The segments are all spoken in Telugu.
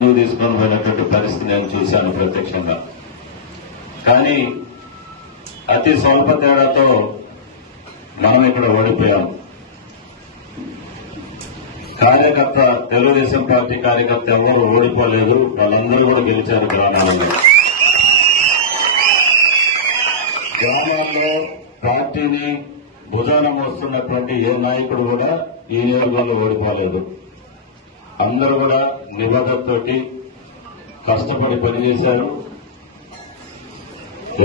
తీసుకొని పోయినటువంటి పరిస్థితి నేను చూశాను ప్రత్యక్షంగా. కానీ అతి స్వల్ప తేడాతో మనం ఇక్కడ ఓడిపోయాం. కార్యకర్త, తెలుగుదేశం పార్టీ కార్యకర్త ఎవరు ఓడిపోలేదు, వాళ్ళందరూ కూడా గెలిచారు. గ్రామాలలో పార్టీని భుజాన మోస్తున్నటువంటి ఏ నాయకుడు కూడా ఈ నియోజకవర్గంలో ఓడిపోలేదు. అందరూ కూడా నిబద్ధతతోటి కష్టపడి పనిచేశారు.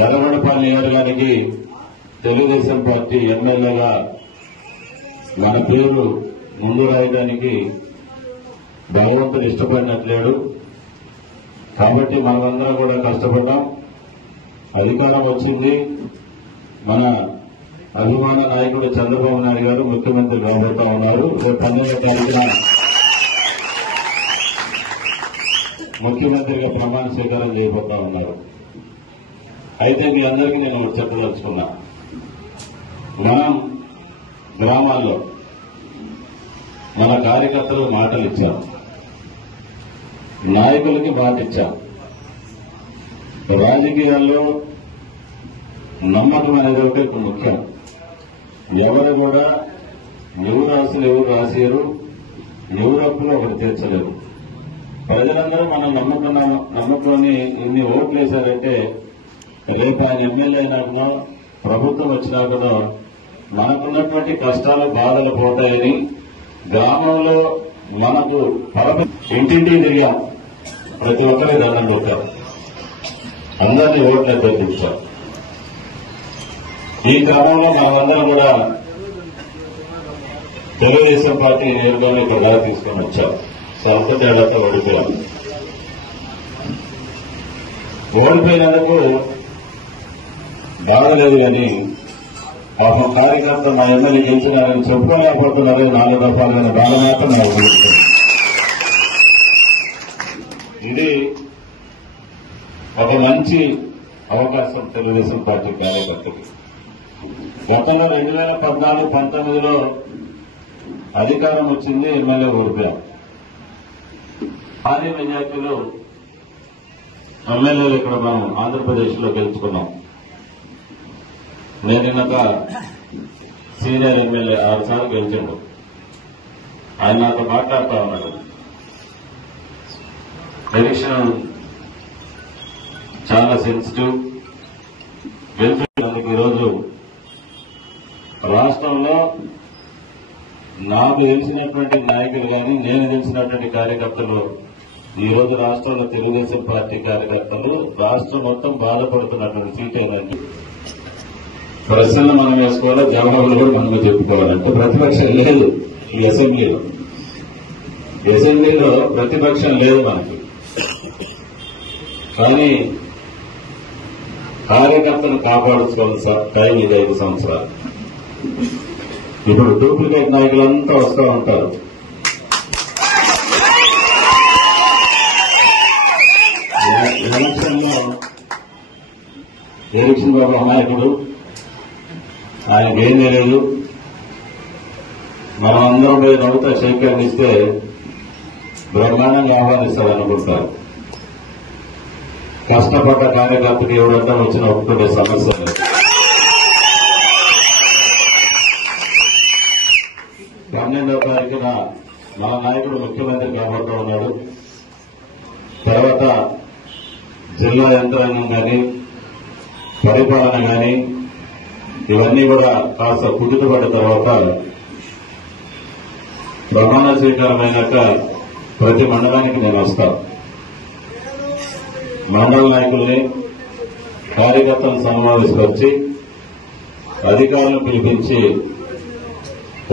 ఎర్రగొండపాలెం నియోజకవర్గానికి తెలుగుదేశం పార్టీ ఎమ్మెల్యేగా మన పేరు ముందు రాయడానికి భగవంతుడు ఇష్టపడినట్లేడు. కాబట్టి మనమందరం కూడా కష్టపడ్డాం. అధికారం వచ్చింది. మన అభిమాన నాయకుడు చంద్రబాబు నాయుడు గారు ముఖ్యమంత్రి కాబోతా ఉన్నారు. రేపు 12వ తారీఖున ముఖ్యమంత్రిగా ప్రమాణ స్వీకారం చేయబోతా ఉన్నారు. అయితే మీ అందరికీ నేను ఒకటి చెప్పదలుచుకున్నా. మనం గ్రామాల్లో మన కార్యకర్తలకు మాటలు ఇచ్చాం, నాయకులకి మాట ఇచ్చాం. రాజకీయాల్లో నమ్మకం అనేది ఒకటి ముఖ్యం. ఎవరు కూడా ఎవరు ఆశలు ఎవరు రాసేయరు, ఎవరు అప్పులు ఒకటి తీర్చలేరు. ప్రజలందరూ మనం నమ్ముకొని ఇన్ని ఓట్లు వేశారంటే రేపు ఆయన ఎమ్మెల్యే అయినాకనో ప్రభుత్వం వచ్చినాకనో మనకున్నటువంటి కష్టాలు బాధలు పోతాయని గ్రామంలో మనకు ఇంటింటికి తిరిగాం. ప్రతి ఒక్కరి దండం పెట్టారు, అందరినీ ఓట్లే తెప్పించాం. ఈ క్రమంలో మనమందరం కూడా తెలుగుదేశం పార్టీ నియోజకవర్గంలో ఇక్కడ దాకా తీసుకొని వచ్చాం. స్వల్ప తేడాతో ఓడిపోయాం. ఓడిపోయినందుకు బాధ లేదు, కానీ పాపం కార్యకర్త మా ఎమ్మెల్యే గెలిచినారని చెప్పుకోలేకపోతున్నారని 4 దఫాలైన బాధ మాత్రం నాకు తెలుస్తుంది. ఇది ఒక మంచి అవకాశం తెలుగుదేశం పార్టీ కార్యకర్తకి. గతంలో 2014-19లో అధికారం వచ్చింది, ఎమ్మెల్యే ఓడిపోయాం. భారీ మెజార్టీలో ఎమ్మెల్యేలు ఇక్కడ మనం ఆంధ్రప్రదేశ్ లో గెలుచుకున్నాం. నేను ఒక సీనియర్ ఎమ్మెల్యే 6 సార్లు గెలిచాడు. ఆయన నాతో మాట్లాడుతూ ఉన్నాడు. ఎలక్షన్ చాలా సెన్సిటివ్. గెలిచినందుకు ఈరోజు రాష్ట్రంలో నాకు తెలిసినటువంటి నాయకులు కానీ, నేను తెలిసినటువంటి కార్యకర్తలు ఈరోజు రాష్ట్రంలో తెలుగుదేశం పార్టీ కార్యకర్తలు రాష్ట్రం మొత్తం బాధపడుతున్నటువంటి సీట్ ఏంటంటే ప్రశ్నలు మనం వేసుకోవాలా, జవాబులు కూడా మనమే చెప్పుకోవాలంటే ప్రతిపక్షం లేదు ఈ అసెంబ్లీలో ప్రతిపక్షం లేదు మనకి. కానీ కార్యకర్తను కాపాడుకోవాల్సిన టైం ఇది 5 సంవత్సరాలు. ఇప్పుడు డూప్లికేట్ నాయకులంతా వస్తూ ఉంటారు. ఎలక్షన్లో ఎలక్షన్ బాబు నాయకుడు, ఆయనకి ఏం తెలియదు. మనం అందరం పోయి నవ్వుతా షేక్యాన్ని ఇస్తే బ్రహ్మాండంగా ఆహ్వానిస్తారనుకుంటారు. కష్టపడ్డ కార్యకర్తకి ఎవరంతా వచ్చిన ఒప్పుకునే సమస్య లేదు. 12వ తారీఖున మన నాయకుడు ముఖ్యమంత్రి కాబోతూ ఉన్నాడు. తర్వాత జిల్లా యంత్రాంగం కానీ, పరిపాలన కానీ ఇవన్నీ కూడా కాస్త కుదుటపడ్డ తర్వాత ప్రమాణ స్వీకారమైనాక ప్రతి మండలానికి నేను వస్తాను. మండల నాయకుల్ని, కార్యకర్తలను సమావేశపరిచి అధికారులను పిలిపించి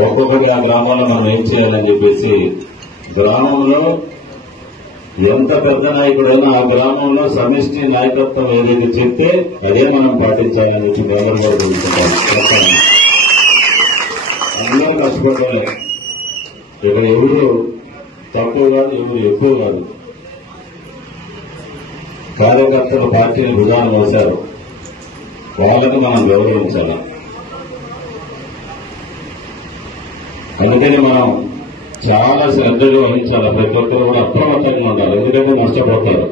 ఒక్కొక్కటి ఆ గ్రామంలో మనం ఏం చేయాలని చెప్పేసి, గ్రామంలో ఎంత పెద్ద నాయకుడైనా ఆ గ్రామంలో సమిష్టి నాయకత్వం ఏదైతే చెప్తే అదే మనం పాటించాలని చెప్పి అందరూ కూడా తెలుసుకుంటాం. అందరూ కష్టపడాలి. ఇక్కడ ఎవరు తక్కువ కాదు, ఎవరు ఎక్కువ కాదు. కార్యకర్తలు పార్టీని భుజాన మోశారు, వాళ్ళని మనం గౌరవించాలి. అందుకని మనం చాలా శ్రద్ధగా వహించాలి. ప్రతి ఒక్కరు కూడా అప్రమత్తంగా ఉండాలి. ఎందుకంటే నష్టపోతారు.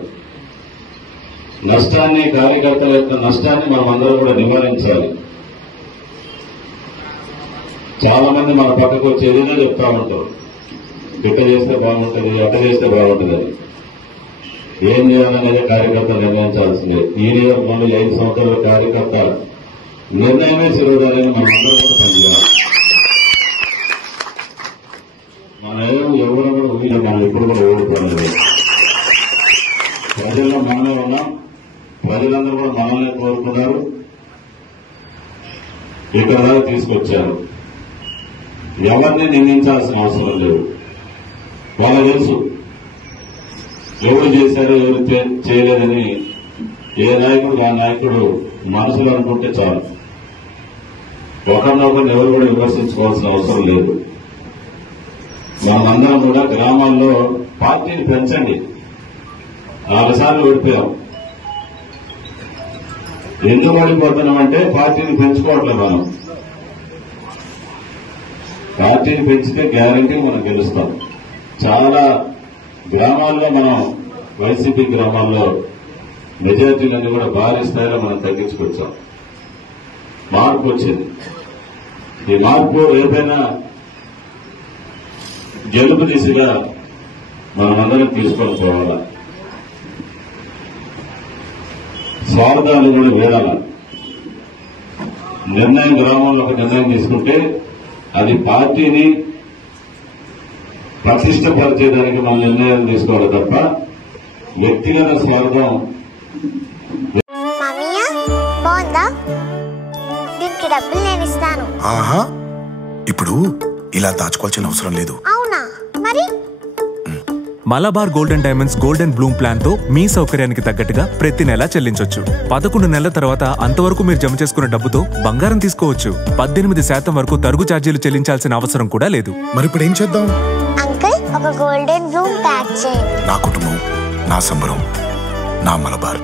నష్టాన్ని, కార్యకర్తల యొక్క నష్టాన్ని మనం అందరూ కూడా నివారించాలి. చాలా మంది మన పక్కకు వచ్చి ఏదైనా చెప్తా ఉంటారు, ఇట్ట చేస్తే బాగుంటుంది, అట్ట చేస్తే బాగుంటుంది అని. ఏం చేయాలనేది కార్యకర్తలు నిర్ణయించాల్సిందే. ఈ నియోజకవర్గంలో 5 సంవత్సరాల కార్యకర్త నిర్ణయమే శిరోధారని మనం అందరూ కూడా పనిచేయాలి. మన ఎవరు కూడా ఊహించాం, మనం ఇప్పుడు కూడా ఓడిపోలేదు. ప్రజల్లో మనమే ఉన్నాం, ప్రజలందరూ కూడా మనల్ని కోరుకున్నారు, ఇక్కడ దాకా తీసుకొచ్చారు. ఎవరిని నిందించాల్సిన అవసరం లేదు. వాళ్ళకి తెలుసు ఎవరు చేశారు, ఎవరు చేయలేదని. ఏ నాయకుడు ఆ నాయకుడు మనసులో అనుకుంటే చాలు. ఒకరినొకరిని ఎవరు కూడా విమర్శించుకోవాల్సిన అవసరం లేదు. మనమందరం కూడా గ్రామాల్లో పార్టీని పెంచండి. 4 సార్లు ఓడిపోయాం. ఎందుకు ఓడిపోతున్నామంటే పార్టీని పెంచుకోవట్లేదు. మనం పార్టీని పెంచితే గ్యారంటీ మనం గెలుస్తాం. చాలా గ్రామాల్లో మనం వైసీపీ గ్రామాల్లో మెజార్టీలన్నీ కూడా భారీ స్థాయిలో మనం తగ్గించుకొచ్చాం. మార్పు వచ్చింది. ఈ మార్పు ఏదైనా గెలుపు దిశగా మనమందరం తీసుకొని పోవాలా. స్వార్థాలు కూడా వేడాల. నిర్ణయం, గ్రామంలో ఒక నిర్ణయం తీసుకుంటే అది పార్టీని ప్రతిష్టపరిచేదానికి మన నిర్ణయాలు తీసుకోవాలి తప్ప వ్యక్తిగత స్వార్థం. ఆహా, ఇప్పుడు ఇలా దాచుకోవాల్సిన అవసరం లేదు. అవునా? మరి Malabar golden diamonds golden Bloom plan తో మీ సౌకర్యానికి తగ్గట్టుగా ప్రతి నెల చెల్లించొచ్చు. 11 నెలల తర్వాత అంతవరకు మీరు జమ చేసుకున్న డబ్బుతో బంగారం తీసుకోవచ్చు. 18% వరకు తరుగు ఛార్జీలు చెల్లించాల్సిన అవసరం కూడా లేదు. మరి ఇప్పుడు ఏం చేద్దాం? అంకుల్, ఒక గోల్డెన్ బ్లూమ్ ప్యాక్ చేయండి. నా కుటుంబం, నా సంబరం, నా మలబార్.